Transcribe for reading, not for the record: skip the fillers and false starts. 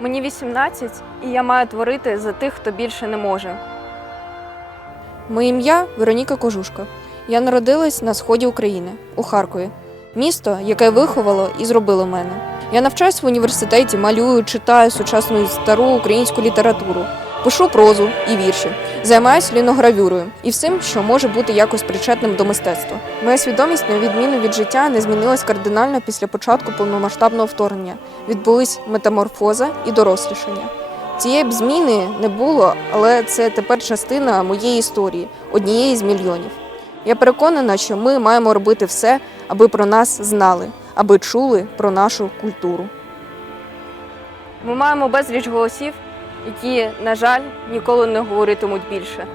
Мені 18, і я маю творити за тих, хто більше не може. Моє ім'я Вероніка Кожушка. Я народилась на сході України, у Харкові. Місто, яке виховало і зробило мене. Я навчаюсь в університеті, малюю, читаю сучасну і стару українську літературу, пишу прозу і вірші, займаюся ліногравюрою і всім, що може бути якось причетним до мистецтва. Моя свідомість, на відміну від життя, не змінилась кардинально після початку повномасштабного вторгнення. Відбулись метаморфоза і дорослішання. Цієї б зміни не було, але це тепер частина моєї історії, однієї з мільйонів. Я переконана, що ми маємо робити все, аби про нас знали, аби чули про нашу культуру. Ми маємо безліч голосів, які, на жаль, ніколи не говоритимуть більше.